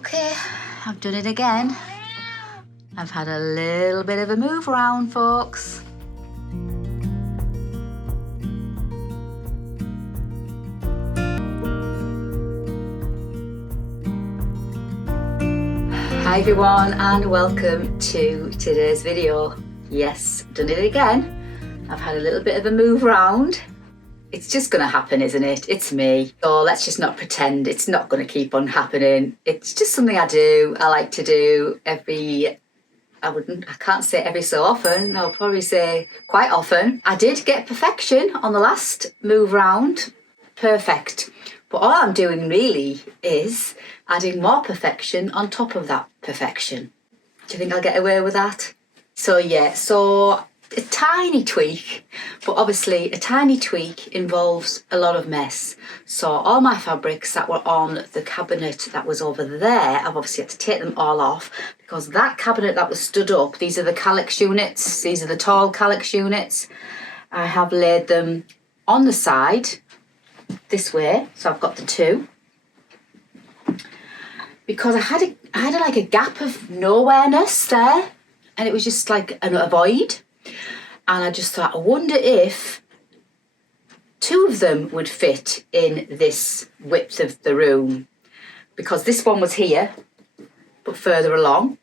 Okay, I've done it again. I've had a little bit of a move around, folks. Hi everyone and welcome to today's video. Yes, done it again. I've had a little bit of a move around. It's just going to happen, isn't it? It's me. So let's just not pretend it's not going to keep on happening. It's just something I do. I like to do I can't say every so often. I'll probably say quite often. I did get perfection on the last move round. Perfect. But all I'm doing really is adding more perfection on top of that perfection. Do you think I'll get away with that? So a tiny tweak, but obviously a tiny tweak involves a lot of mess. So all my fabrics that were on the cabinet that was over there, I've obviously had to take them all off because that cabinet that was stood up, these are the calyx units, these are the tall calyx units. I have laid them on the side this way, so I've got the two. Because I had like a gap of nowhereness there, and it was just like a void. And I just thought, I wonder if two of them would fit in this width of the room. Because this one was here, but further along.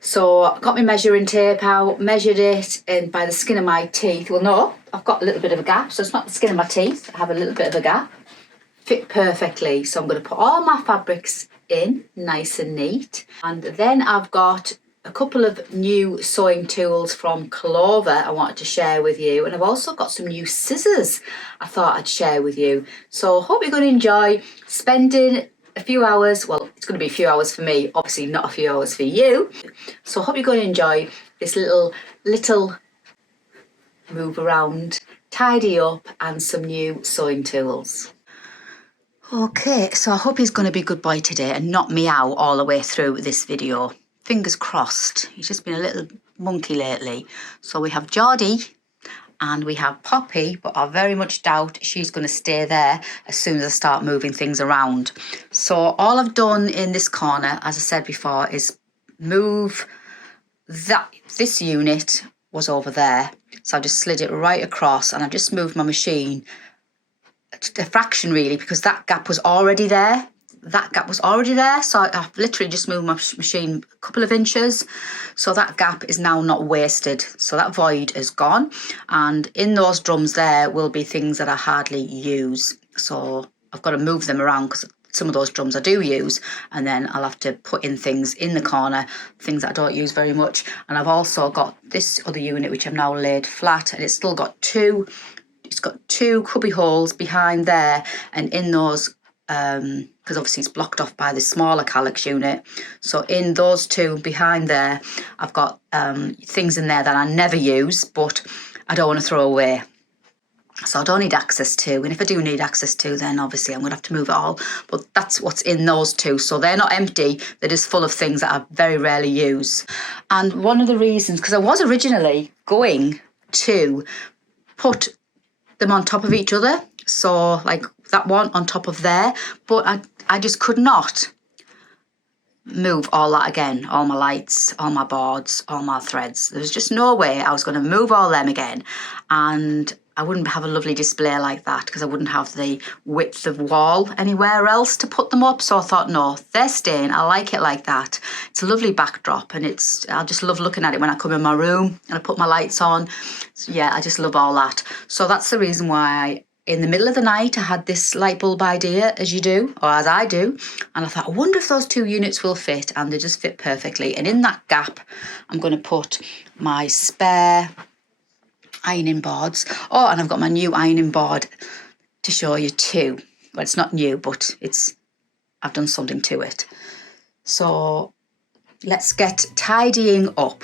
So I got my measuring tape out, measured it, and by the skin of my teeth, well no, I've got a little bit of a gap, so it's not the skin of my teeth, I have a little bit of a gap. Fit perfectly, so I'm going to put all my fabrics in nice and neat. And then I've got a couple of new sewing tools from Clover I wanted to share with you, and I've also got some new scissors I thought I'd share with you. So I hope you're going to enjoy spending a few hours. Well, it's going to be a few hours for me, obviously not a few hours for you. So I hope you're going to enjoy this little move around, tidy up, and some new sewing tools. Okay, so I hope he's going to be a good boy today and not meow all the way through this video. Fingers crossed. He's just been a little monkey lately. So we have Geordie and we have Poppy, but I very much doubt she's going to stay there as soon as I start moving things around. So all I've done in this corner, as I said before, is move this unit was over there. So I just slid it right across and I just moved my machine a fraction really, because that gap was already there. So I've literally just moved my machine a couple of inches, so that gap is now not wasted, so that void is gone. And in those drums there will be things that I hardly use, so I've got to move them around because some of those drums I do use, and then I'll have to put in things in the corner, things that I don't use very much. And I've also got this other unit which I've now laid flat, and it's still got two cubby holes behind there, and in those because obviously it's blocked off by the smaller calyx unit, so in those two behind there I've got things in there that I never use but I don't want to throw away, so I don't need access to. And if I do need access to, then obviously I'm going to have to move it all, but that's what's in those two, so they're not empty, they're just full of things that I very rarely use. And one of the reasons, because I was originally going to put them on top of each other, so like that one on top of there, but I just could not move all that again, all my lights, all my boards, all my threads. There's just no way I was going to move all them again, and I wouldn't have a lovely display like that because I wouldn't have the width of wall anywhere else to put them up. So I thought, no, they're staying. I like it like that. It's a lovely backdrop, and I just love looking at it when I come in my room and I put my lights on. So yeah, I just love all that. So that's the reason why in the middle of the night I had this light bulb idea, as you do, or as I do, and I thought, I wonder if those two units will fit, and they just fit perfectly. And in that gap I'm going to put my spare ironing boards. Oh, and I've got my new ironing board to show you too. Well, it's not new, but I've done something to it. So let's get tidying up.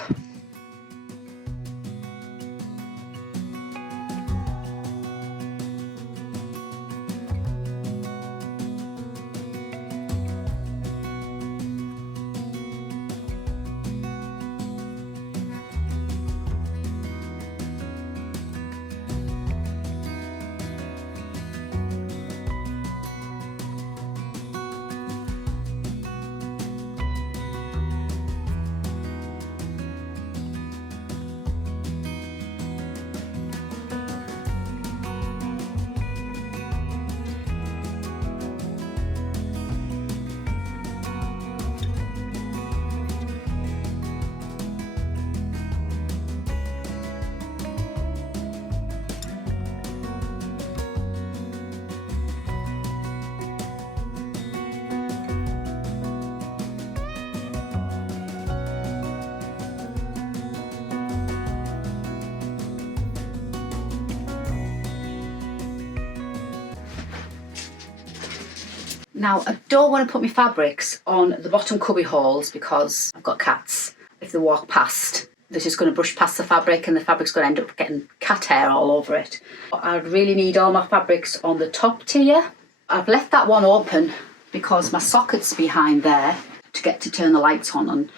Now, I don't want to put my fabrics on the bottom cubby holes because I've got cats. If they walk past, they're just going to brush past the fabric and the fabric's going to end up getting cat hair all over it. I really need all my fabrics on the top tier. I've left that one open because my socket's behind there to turn the lights on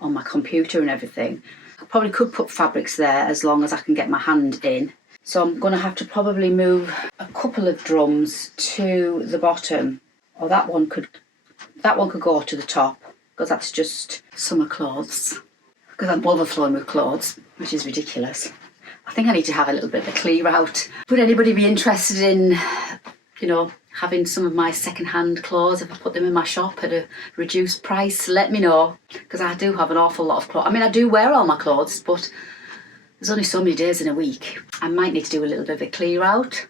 my computer and everything. I probably could put fabrics there as long as I can get my hand in. So I'm going to have to probably move a couple of drums to the bottom. Or that one could go to the top because that's just summer clothes. Because I'm overflowing with clothes, which is ridiculous. I think I need to have a little bit of a clear out. Would anybody be interested in, you know, having some of my second-hand clothes if I put them in my shop at a reduced price? Let me know, because I do have an awful lot of clothes. I mean, I do wear all my clothes, but there's only so many days in a week. I might need to do a little bit of a clear out.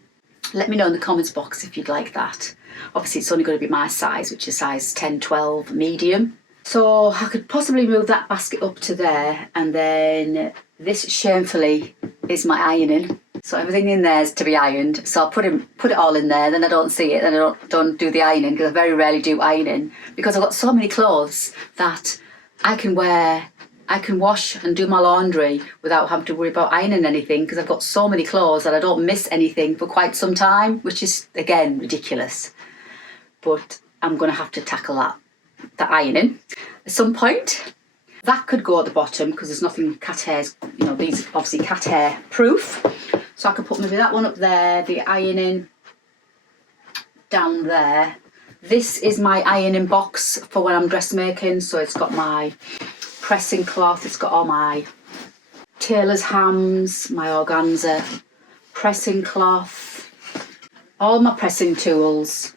Let me know in the comments box if you'd like that. Obviously, it's only going to be my size, which is size 10, 12, medium. So I could possibly move that basket up to there, and then this shamefully is my ironing. So everything in there is to be ironed. So I'll put it all in there, then I don't see it, then I don't do the ironing, because I very rarely do ironing, because I've got so many clothes that I can wear. I can wash and do my laundry without having to worry about ironing anything, because I've got so many clothes that I don't miss anything for quite some time, which is, again, ridiculous. But I'm going to have to tackle the ironing at some point. That could go at the bottom because there's nothing cat hairs, you know, these are obviously cat hair proof. So I could put maybe that one up there, the ironing down there. This is my ironing box for when I'm dressmaking. So it's got my pressing cloth, it's got all my tailor's hams, my organza, pressing cloth, all my pressing tools.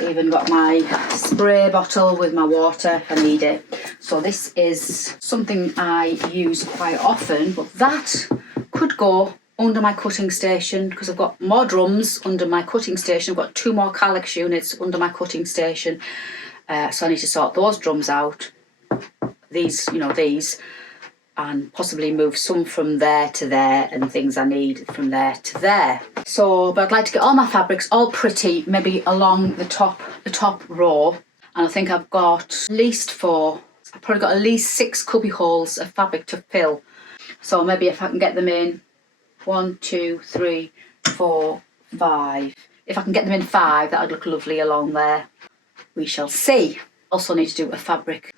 Even got my spray bottle with my water if I need it. So this is something I use quite often, but that could go under my cutting station because I've got more drums under my cutting station. I've got 2 more calyx units under my cutting station. So I need to sort those drums out. These, you know, these, and possibly move some from there to there and things I need from there to there. So, but I'd like to get all my fabrics all pretty, maybe along the top row. And I think I've got at least 4, I've probably got at least 6 cubby holes of fabric to fill. So maybe if I can get them in 1, 2, 3, 4, 5. If I can get them in 5, that would look lovely along there. We shall see. Also need to do a fabric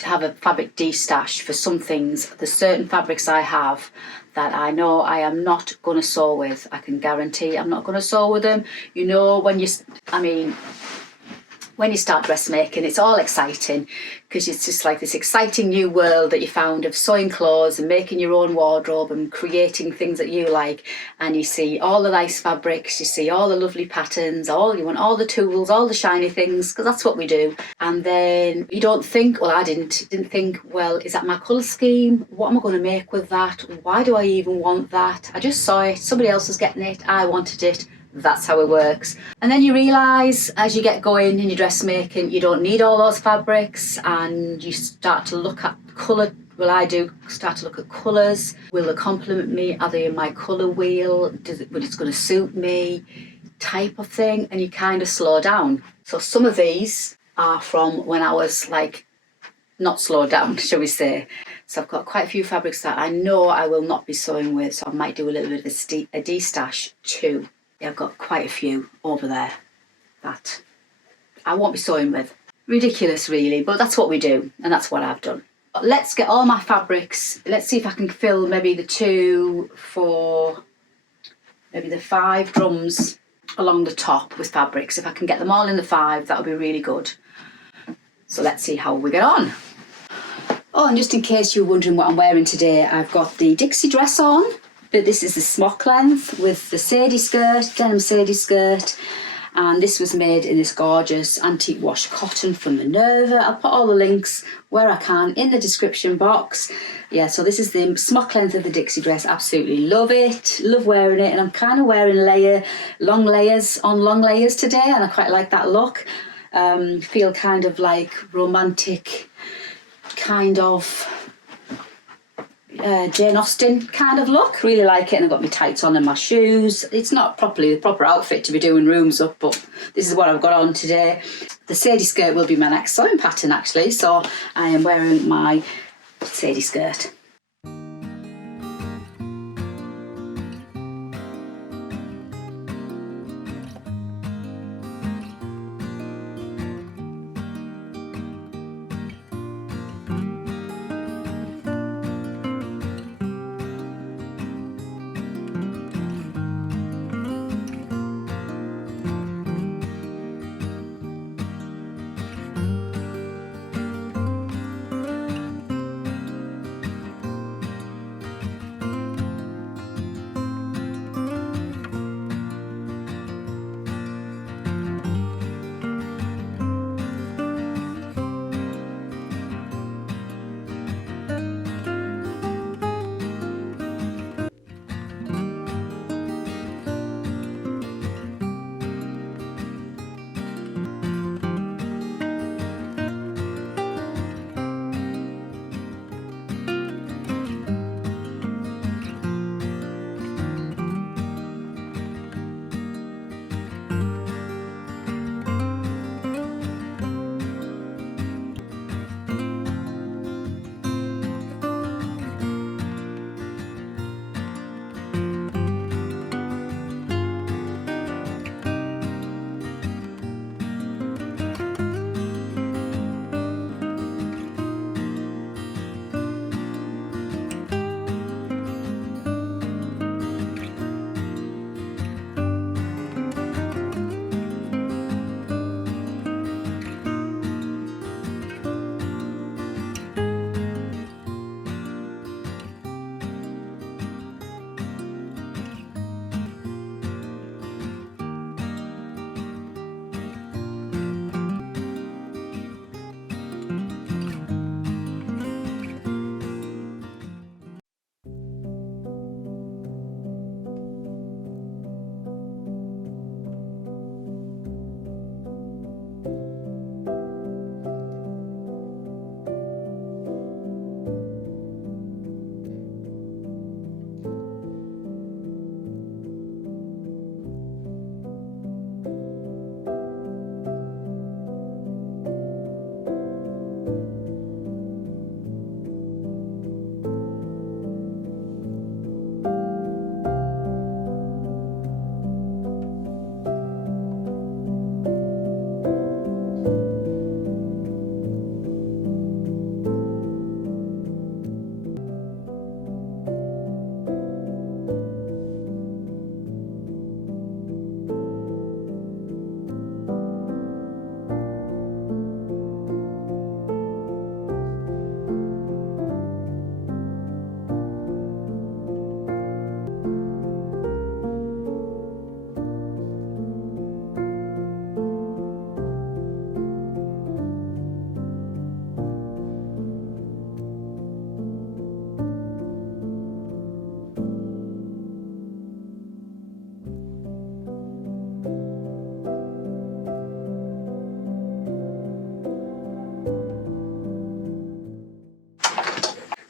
de-stash for some things. There's certain fabrics I have that I know I am not going to sew with. I can guarantee I'm not going to sew with them. You know, when you start dressmaking, it's all exciting because it's just like this exciting new world that you found of sewing clothes and making your own wardrobe and creating things that you like. And you see all the nice fabrics, you see all the lovely patterns, you want all the tools, all the shiny things, because that's what we do. And then you don't think, well, I didn't think, well, is that my colour scheme? What am I going to make with that? Why do I even want that? I just saw it, somebody else was getting it, I wanted it. That's how it works. And then you realise as you get going in your dressmaking, you don't need all those fabrics, and you start to look at colour. Well, I do start to look at colours. Will they complement me? Are they in my colour wheel? But it's going to suit me? Type of thing. And you kind of slow down. So some of these are from when I was like not slowed down, shall we say. So I've got quite a few fabrics that I know I will not be sewing with, so I might do a little bit of a de-stash too. I've got quite a few over there that I won't be sewing with. Ridiculous really, but that's what we do, and that's what I've done. But let's get all my fabrics. Let's see if I can fill maybe the 2, 4, maybe the 5 drums along the top with fabrics. If I can get them all in the 5, that'll be really good. So let's see how we get on. Oh, and just in case you're wondering what I'm wearing today, I've got the Dixie dress on. But this is the smock length with the Sadie skirt, denim Sadie skirt, and this was made in this gorgeous antique wash cotton from Minerva. I'll put all the links where I can in the description box. Yeah, so this is the smock length of the Dixie dress. Absolutely love it, love wearing it, and I'm kind of wearing long layers on long layers today, and I quite like that look. Feel kind of like romantic, kind of Jane Austen kind of look. Really like it, and I've got my tights on and my shoes. It's not properly the proper outfit to be doing rooms up, but this is what I've got on today. The Sadie skirt will be my next sewing pattern actually, so I am wearing my Sadie skirt.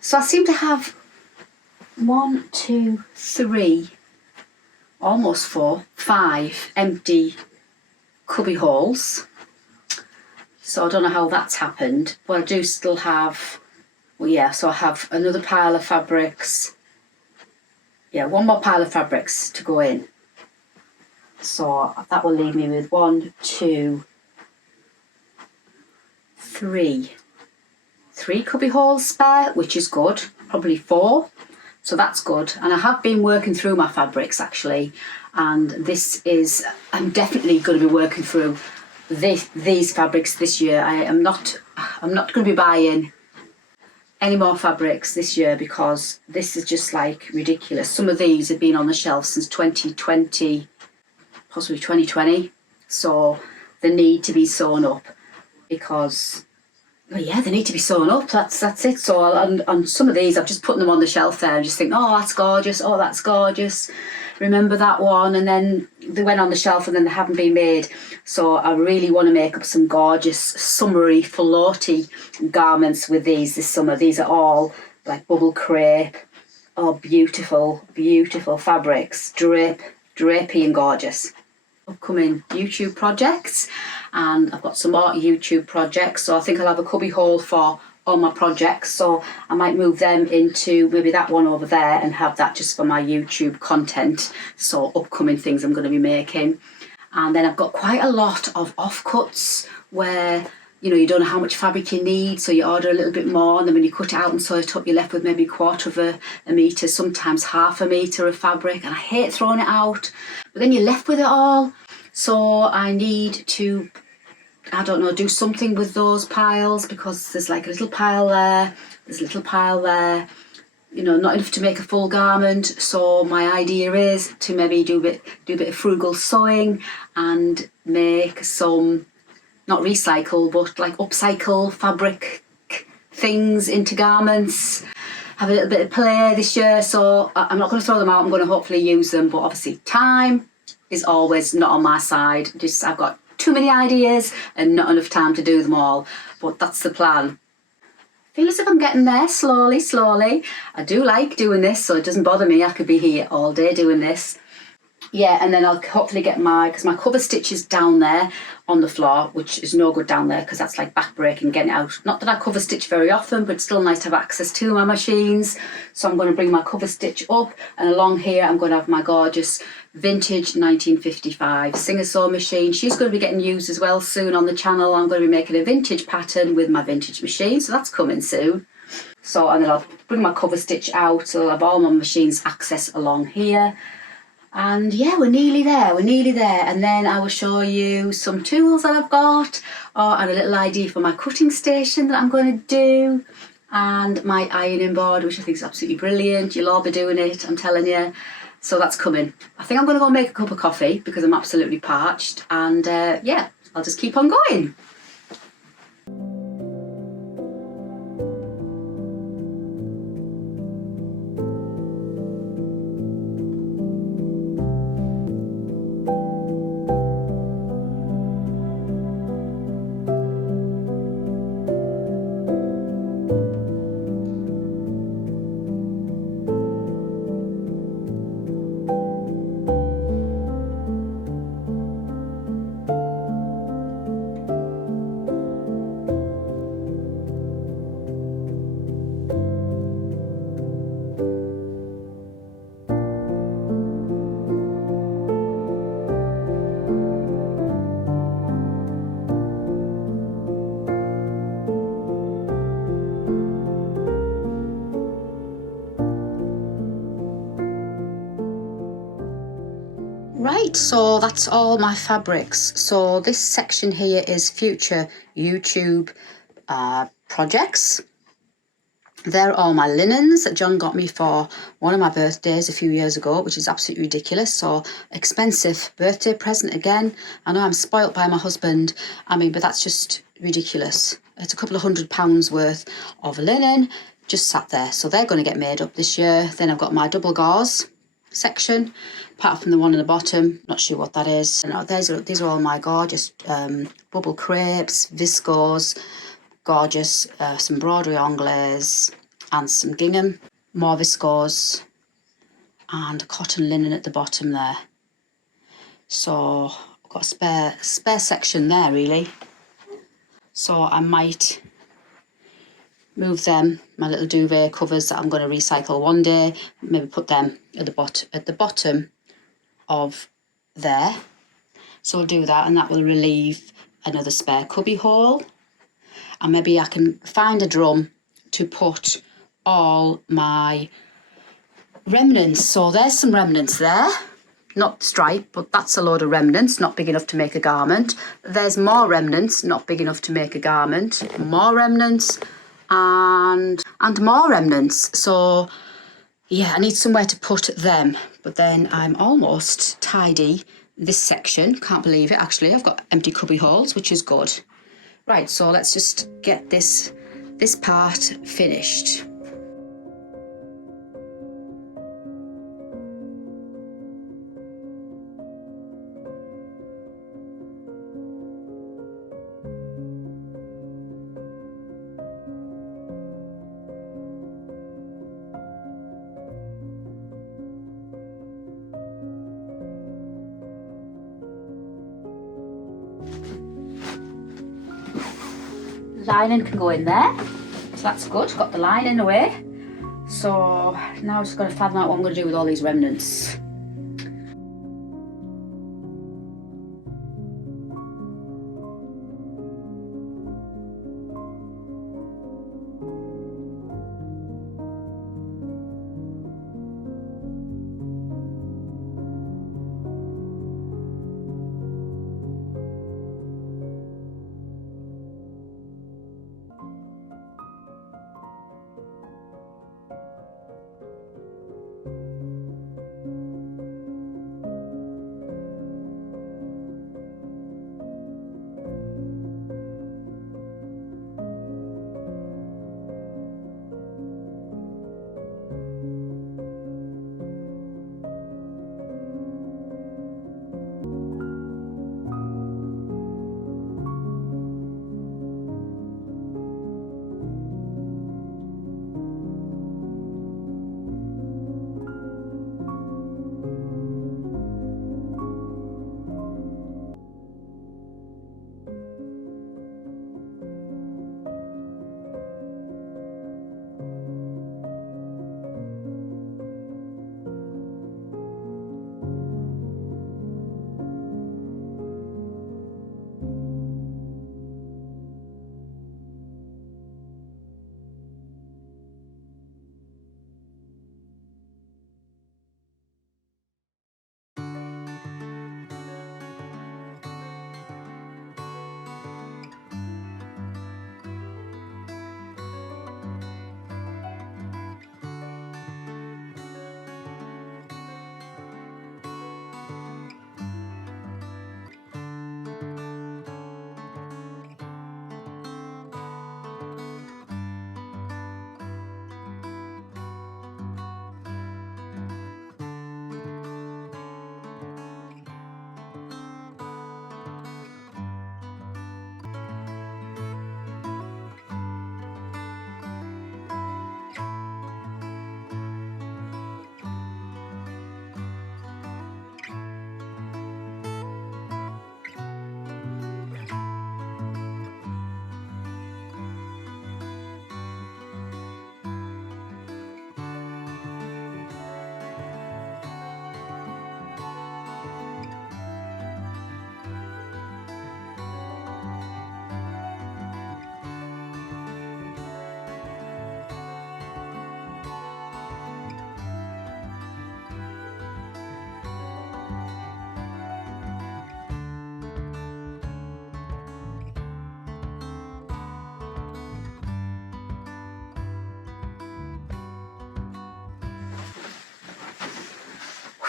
So I seem to have 1, 2, 3, almost 4, 5 empty cubby holes. So I don't know how that's happened, but I do still have, well, yeah, so I have another pile of fabrics. Yeah, one more pile of fabrics to go in. So that will leave me with 1, 2, 3 cubby holes spare, which is good, probably 4, so that's good. And I have been working through my fabrics actually, and this is, I'm definitely going to be working through these fabrics this year. I'm not going to be buying any more fabrics this year because this is just like ridiculous. Some of these have been on the shelf since 2020, possibly 2020, so they need to be sewn up because, well, yeah, they need to be sewn up. That's it. So on some of these, I've just put them on the shelf there and just think, oh, that's gorgeous. Oh, that's gorgeous. Remember that one? And then they went on the shelf and then they haven't been made. So I really want to make up some gorgeous summery, floaty garments with these this summer. These are all like bubble crepe. Oh, beautiful, beautiful fabrics. Drapey and gorgeous. upcoming YouTube projects, and I've got some more YouTube projects, so I think I'll have a cubby hole for all my projects, so I might move them into maybe that one over there and have that just for my YouTube content, so upcoming things I'm going to be making. And then I've got quite a lot of offcuts where, you know, you don't know how much fabric you need, so you order a little bit more, and then when you cut it out and sew it up, you're left with maybe 1/4 of a metre, sometimes 1/2 metre of fabric, and I hate throwing it out, but then you're left with it all. So I need to, I don't know, do something with those piles, because there's like a little pile there, there's a little pile there, you know, not enough to make a full garment. So my idea is to maybe do a bit of frugal sewing and make some, not recycle, but like upcycle fabric things into garments. Have a little bit of play this year, so I'm not going to throw them out, I'm going to hopefully use them, but obviously time is always not on my side. Just I've got too many ideas and not enough time to do them all, but that's the plan. Feel as if I'm getting there slowly. I do like doing this, so it doesn't bother me. I could be here all day doing this. Yeah, and then I'll hopefully get because my cover stitch is down there on the floor, which is no good down there because that's like back breaking getting it out. Not that I cover stitch very often, but it's still nice to have access to my machines. So I'm going to bring my cover stitch up, and along here I'm going to have my gorgeous vintage 1955 Singer-Sew machine. She's going to be getting used as well soon on the channel. I'm going to be making a vintage pattern with my vintage machine, so that's coming soon. So, and then I'll bring my cover stitch out, so I'll have all my machines access along here. And yeah, we're nearly there, and then I will show you some tools that I've got, and a little idea for my cutting station that I'm going to do, and my ironing board, which I think is absolutely brilliant. You'll all be doing it, I'm telling you. So that's coming. I think I'm going to go make a cup of coffee because I'm absolutely parched, and yeah, I'll just keep on going. Right, so that's all my fabrics. So this section here is future YouTube projects. They're all my linens that John got me for one of my birthdays a few years ago, which is absolutely ridiculous. So expensive birthday present again. I know I'm spoilt by my husband, I mean, but that's just ridiculous. It's a couple of £100 worth of linen just sat there. So they're going to get made up this year. Then I've got my double gauze section, apart from the one in the bottom, not sure what that is. And these are all my gorgeous bubble crepes, viscose, gorgeous, some broderie anglaise and some gingham, more viscose and cotton linen at the bottom there. So I've got a spare section there really. So I might move them, my little duvet covers that I'm going to recycle one day, maybe put them at the bottom of there. So I'll do that, and that will relieve another spare cubby hole. And maybe I can find a drum to put all my remnants. So there's some remnants there, not stripe, but that's a load of remnants, not big enough to make a garment. There's more remnants, not big enough to make a garment, more remnants, and more remnants. So yeah, I need somewhere to put them, but then I'm almost tidy this section. Can't believe it, actually. I've got empty cubby holes, which is good. Right, so let's just get this part finished. lining can go in there. So that's good, got the lining away. So now I've just got to fathom out what I'm going to do with all these remnants.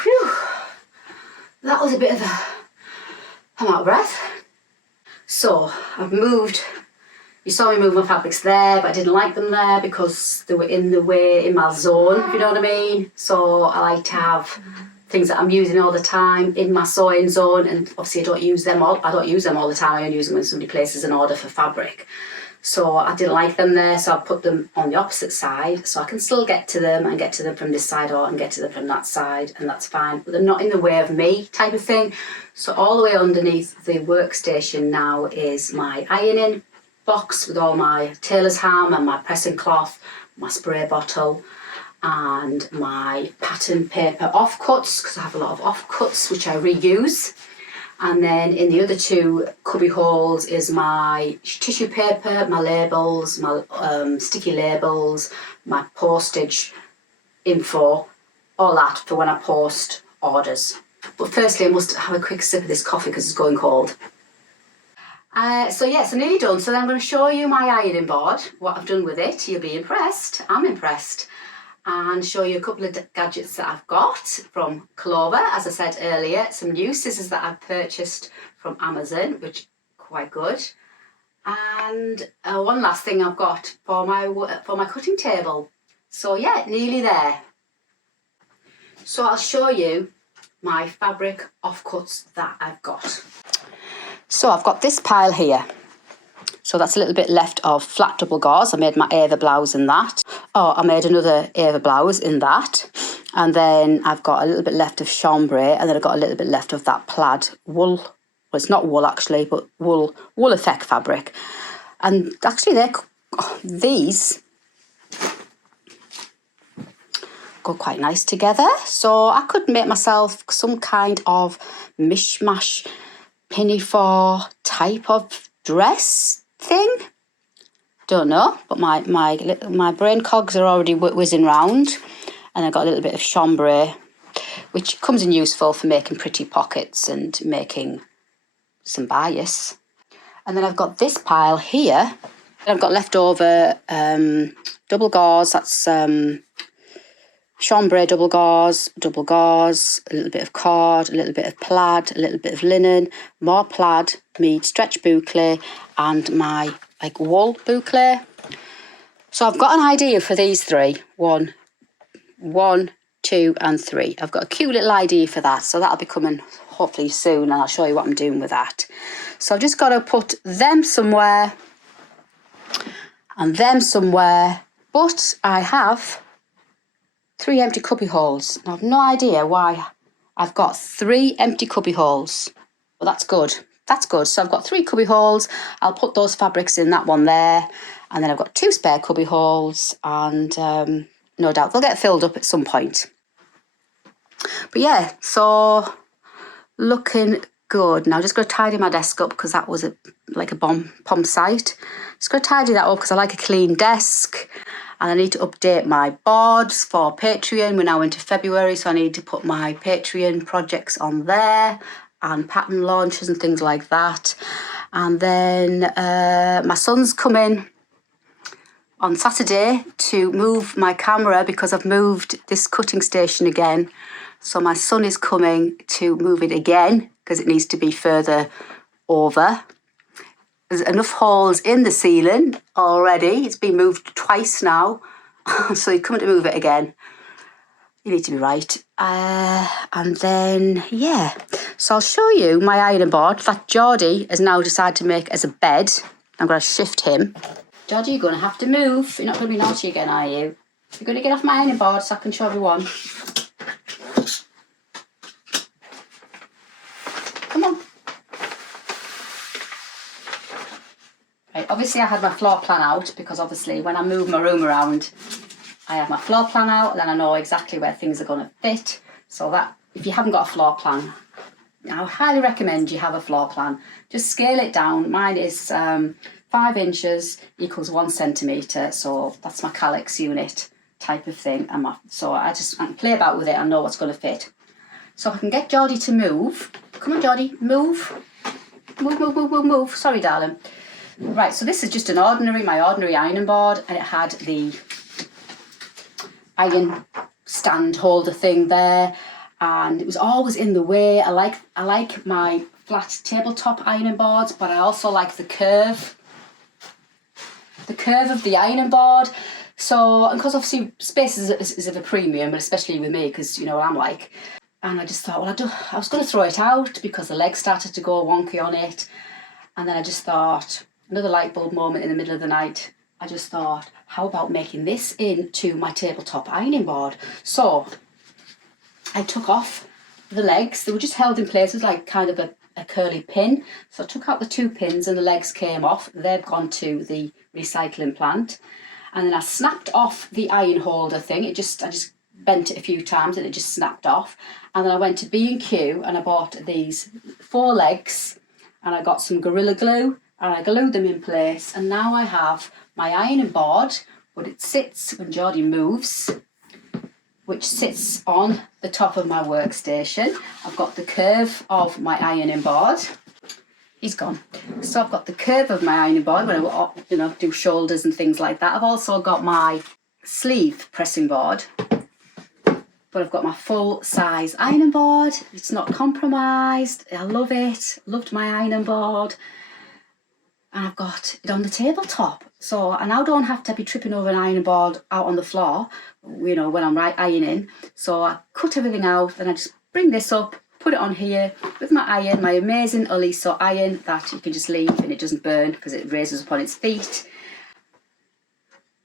Phew, that was a bit of a, I'm out of breath. So I've moved, you saw me move my fabrics there, but I didn't like them there because they were in the way, in my zone, if you know what I mean. So I like to have things that I'm using all the time in my sewing zone, and obviously I don't use them all the time. I only use them when somebody places an order for fabric. So I didn't like them there, so I put them on the opposite side so I can still get to them and get to them from this side or and get to them from that side, and that's fine. But they're not in the way of me type of thing. So all the way underneath the workstation now is my ironing box with all my tailor's ham and my pressing cloth, my spray bottle and my pattern paper offcuts, because I have a lot of offcuts which I reuse. And then in the other two cubby holes is my tissue paper, my labels, my sticky labels, my postage info, all that for when I post orders. But firstly I must have a quick sip of this coffee because it's going cold. So yes, I'm nearly done. So then I'm going to show you my ironing board, what I've done with it. You'll be impressed. I'm impressed. And show you a couple of gadgets that I've got from Clover. As I said earlier, some new scissors that I've purchased from Amazon, which are quite good. And one last thing I've got for my cutting table. So yeah, nearly there. So I'll show you my fabric offcuts that I've got. So I've got this pile here. So that's a little bit left of flat double gauze. I made my Ava blouse in that. Oh, I made another Ava blouse in that. And then I've got a little bit left of chambray, and then I've got a little bit left of that plaid wool. Well, it's not wool actually, but wool effect fabric. And actually these go quite nice together. So I could make myself some kind of mishmash pinafore type of dress thing. Don't know, but my brain cogs are already whizzing round, and I've got a little bit of chambray, which comes in useful for making pretty pockets and making some bias. And then I've got this pile here. I've got leftover double gauze. That's chambray double gauze, a little bit of cord, a little bit of plaid, a little bit of linen, more plaid, me stretch boucle, and my wool boucle. So I've got an idea for these three. One, 2 and 3. I've got a cute little idea for that. So that'll be coming hopefully soon, and I'll show you what I'm doing with that. So I've just got to put them somewhere and them somewhere. But I have 3 empty cubby holes. I have no idea why I've got 3 empty cubby holes. But that's good. That's good. So I've got 3 cubby holes. I'll put those fabrics in that one there. And then I've got 2 spare cubby holes. And no doubt they'll get filled up at some point. But yeah, so looking good. Now I'm just going to tidy my desk up because that was like a bomb site. Just going to tidy that up because I like a clean desk. And I need to update my boards for Patreon. We're now into February, so I need to put my Patreon projects on there and pattern launches and things like that. And then my son's coming on Saturday to move my camera because I've moved this cutting station again. So my son is coming to move it again because it needs to be further over. There's enough holes in the ceiling already. It's been moved twice now. So you're coming to move it again. You need to be right. And then, yeah. So I'll show you my ironing board that Geordie has now decided to make as a bed. I'm going to shift him. Geordie, you're going to have to move. You're not going to be naughty again, are you? You're going to get off my ironing board so I can show everyone. Come on. Right, obviously I had my floor plan out because obviously when I move my room around, I have my floor plan out and then I know exactly where things are going to fit. So that, if you haven't got a floor plan, I highly recommend you have a floor plan. Just scale it down. Mine is 5 inches equals 1 centimetre. So that's my calyx unit type of thing. So I can play about with it and know what's going to fit. So I can get Geordie to move. Come on, Geordie, move. Move. Sorry, darling. Right, so this is just my ordinary ironing board, and it had the iron stand holder thing there, and it was always in the way. I like my flat tabletop ironing boards, but I also like the curve of the ironing board. So, and because obviously space is at a premium, but especially with me, because you know what I'm like. And I just thought, well, I was going to throw it out because the legs started to go wonky on it, and then I just thought, another light bulb moment in the middle of the night. I just thought, how about making this into my tabletop ironing board? So I took off the legs. They were just held in place with like kind of a curly pin. So I took out the 2 pins and the legs came off. They've gone to the recycling plant. And then I snapped off the iron holder thing. I just bent it a few times and it just snapped off. And then I went to B&Q and I bought these 4 legs and I got some Gorilla Glue. And I glued them in place, and now I have my ironing board, but it sits when Geordie moves, which sits on the top of my workstation. I've got the curve of my ironing board. He's gone. So I've got the curve of my ironing board when I do shoulders and things like that. I've also got my sleeve pressing board, but I've got my full size ironing board. It's not compromised. I love it. Loved my ironing board. And I've got it on the tabletop. So I now don't have to be tripping over an ironing board out on the floor, when I'm ironing. So I cut everything out, and I just bring this up, put it on here with my iron, my amazing Oliso iron that you can just leave and it doesn't burn because it raises up on its feet.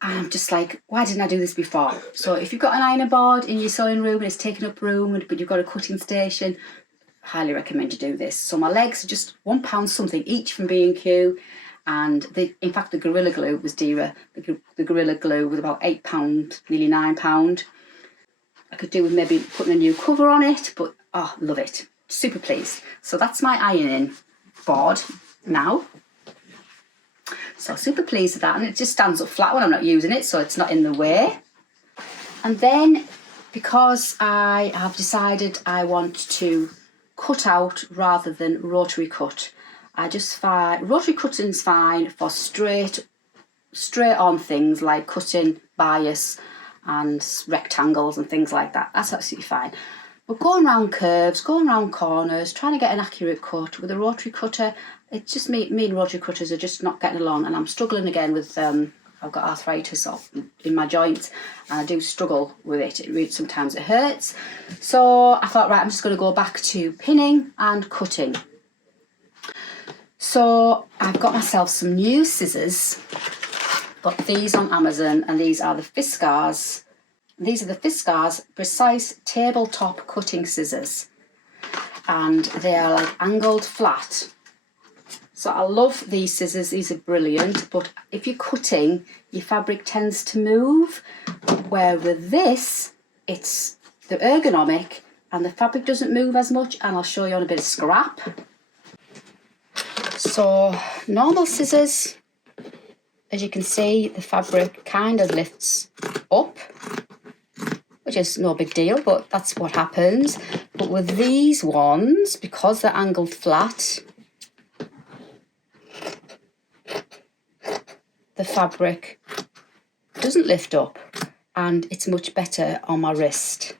And I'm just like, why didn't I do this before? So if you've got an ironing board in your sewing room and it's taking up room, but you've got a cutting station, highly recommend you do this. So my legs are just £1 something each from B&Q, and in fact the Gorilla Glue was dearer. The Gorilla Glue was about £8, nearly £9. I could do with maybe putting a new cover on it, but oh, love it. Super pleased. So that's my ironing board now. So super pleased with that, and it just stands up flat when I'm not using it, so it's not in the way. And then, because I have decided I want to cut out rather than rotary cut, I just find rotary cutting's fine for straight on things like cutting bias and rectangles and things like that. That's absolutely fine. But going around curves, going around corners, trying to get an accurate cut with a rotary cutter, it's just me and rotary cutters are just not getting along, and I'm struggling again with I've got arthritis in my joints, and I do struggle with it. It really, sometimes it hurts. So I thought, right, I'm just going to go back to pinning and cutting. So I've got myself some new scissors. Got these on Amazon, and these are the Fiskars. These are the Fiskars Precise Tabletop Cutting Scissors, and they are like angled flat. So I love these scissors, these are brilliant, but if you're cutting, your fabric tends to move, where with this, it's the ergonomic and the fabric doesn't move as much, and I'll show you on a bit of scrap. So normal scissors, as you can see, the fabric kind of lifts up, which is no big deal, but that's what happens. But with these ones, because they're angled flat, the fabric doesn't lift up, and it's much better on my wrist.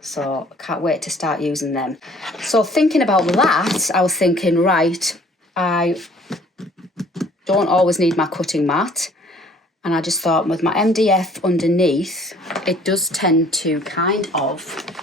So I can't wait to start using them. So thinking about that, I was thinking, right, I don't always need my cutting mat, and I just thought with my MDF underneath, it does tend to kind of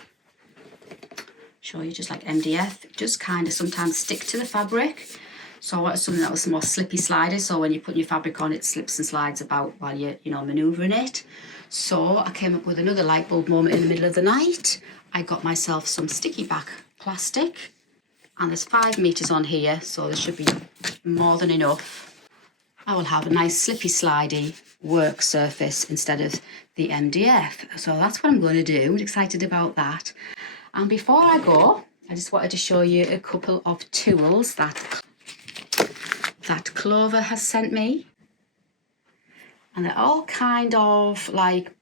show you, just like MDF, it does kind of sometimes stick to the fabric. So I wanted something that was more slippy slidey, so when you put your fabric on, it slips and slides about while you're, manoeuvring it. So I came up with another light bulb moment in the middle of the night. I got myself some sticky back plastic, and there's 5 meters on here, so there should be more than enough. I will have a nice slippy slidey work surface instead of the MDF. So that's what I'm going to do. I'm excited about that. And before I go, I just wanted to show you a couple of tools that Clover has sent me. And they're all kind of like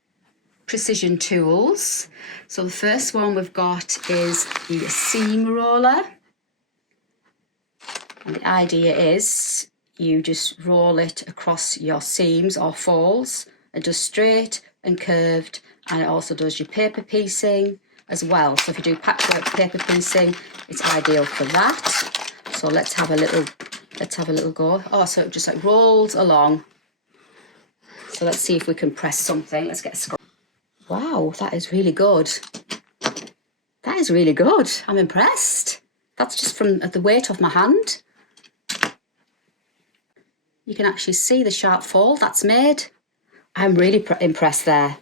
precision tools. So the first one we've got is the seam roller. And the idea is you just roll it across your seams or folds. It does straight and curved, and it also does your paper piecing as well. So if you do patchwork paper piecing, it's ideal for that. So let's have a little go. Oh, so it just like rolls along. So let's see if we can press something. Let's get a scrap. Wow, that is really good. That is really good. I'm impressed. That's just from the weight of my hand. You can actually see the sharp fold that's made. I'm really impressed there.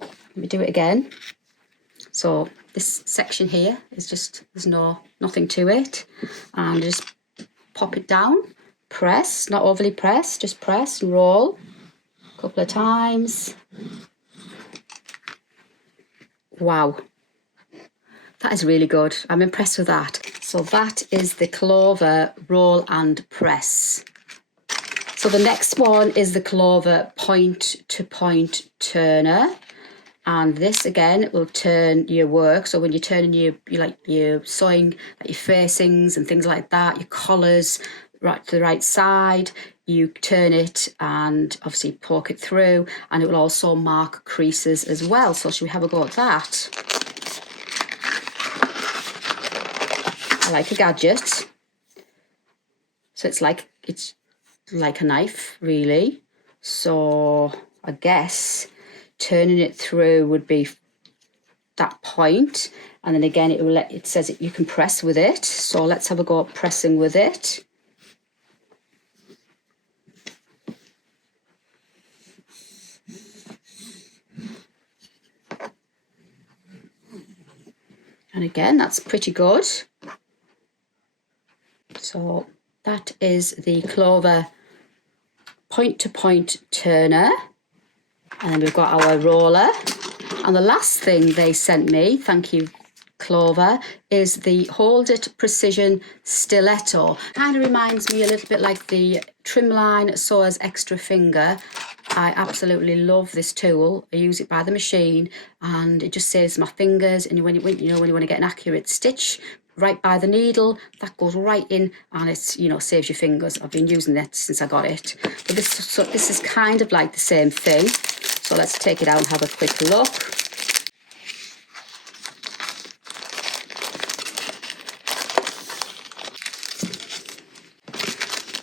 Let me do it again. So this section here is just, there's nothing to it. And just pop it down, press, not overly press, just press and roll a couple of times. Wow, that is really good. I'm impressed with that. So that is the Clover roll and press. So the next one is the Clover point-to-point turner. And this again will turn your work. So when you're turning your sewing, like your facings and things like that, your collars right to the right side, you turn it and obviously poke it through, and it will also mark creases as well. So should we have a go at that? I like a gadget. So it's like a knife, really. So I guess turning it through would be that point, and then again it says you can press with it. So let's have a go at pressing with it. And again, that's pretty good. So That is the Clover point-to-point turner. And then we've got our roller. And the last thing they sent me, thank you Clover, is the Hold It Precision Stiletto. Kind of reminds me a little bit like the Trimline Sewers Extra Finger. I absolutely love this tool. I use it by the machine and it just saves my fingers. And when you want to get an accurate stitch right by the needle, that goes right in and it's, saves your fingers. I've been using that since I got it. But this is kind of like the same thing. So let's take it out and have a quick look.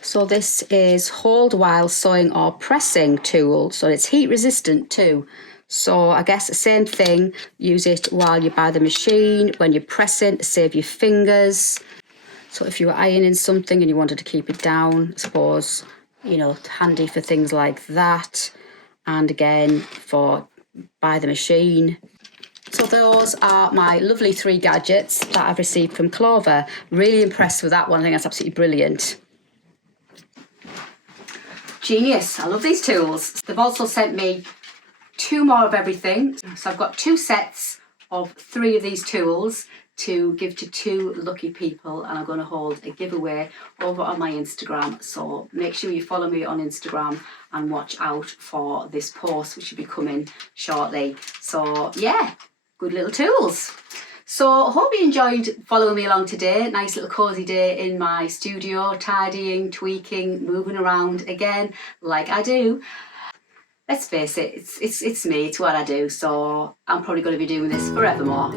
So this is hold while sewing or pressing tool. So it's heat resistant too. So I guess the same thing, use it while you're by the machine, when you're pressing to save your fingers. So if you were ironing something and you wanted to keep it down, I suppose, handy for things like that. And again, for by the machine. So those are my lovely 3 gadgets that I've received from Clover. Really impressed with that one. I think that's absolutely brilliant. Genius. I love these tools. They've also sent me 2 more of everything. So I've got 2 sets of 3 of these tools to give to 2 lucky people, and I'm going to hold a giveaway over on my Instagram. So make sure you follow me on Instagram and watch out for this post, which will be coming shortly. So yeah, good little tools. So I hope you enjoyed following me along today. Nice little cosy day in my studio, tidying, tweaking, moving around again like I do. Let's face it, it's me, it's what I do, so I'm probably going to be doing this forevermore.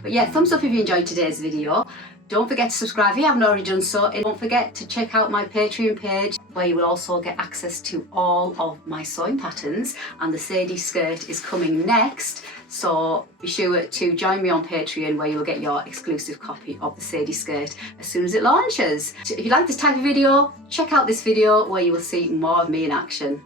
But yeah, thumbs up if you enjoyed today's video. Don't forget to subscribe if you haven't already done so, and don't forget to check out my Patreon page where you will also get access to all of my sewing patterns, and the Sadie skirt is coming next, so be sure to join me on Patreon where you will get your exclusive copy of the Sadie skirt as soon as it launches. If you like this type of video, check out this video where you will see more of me in action.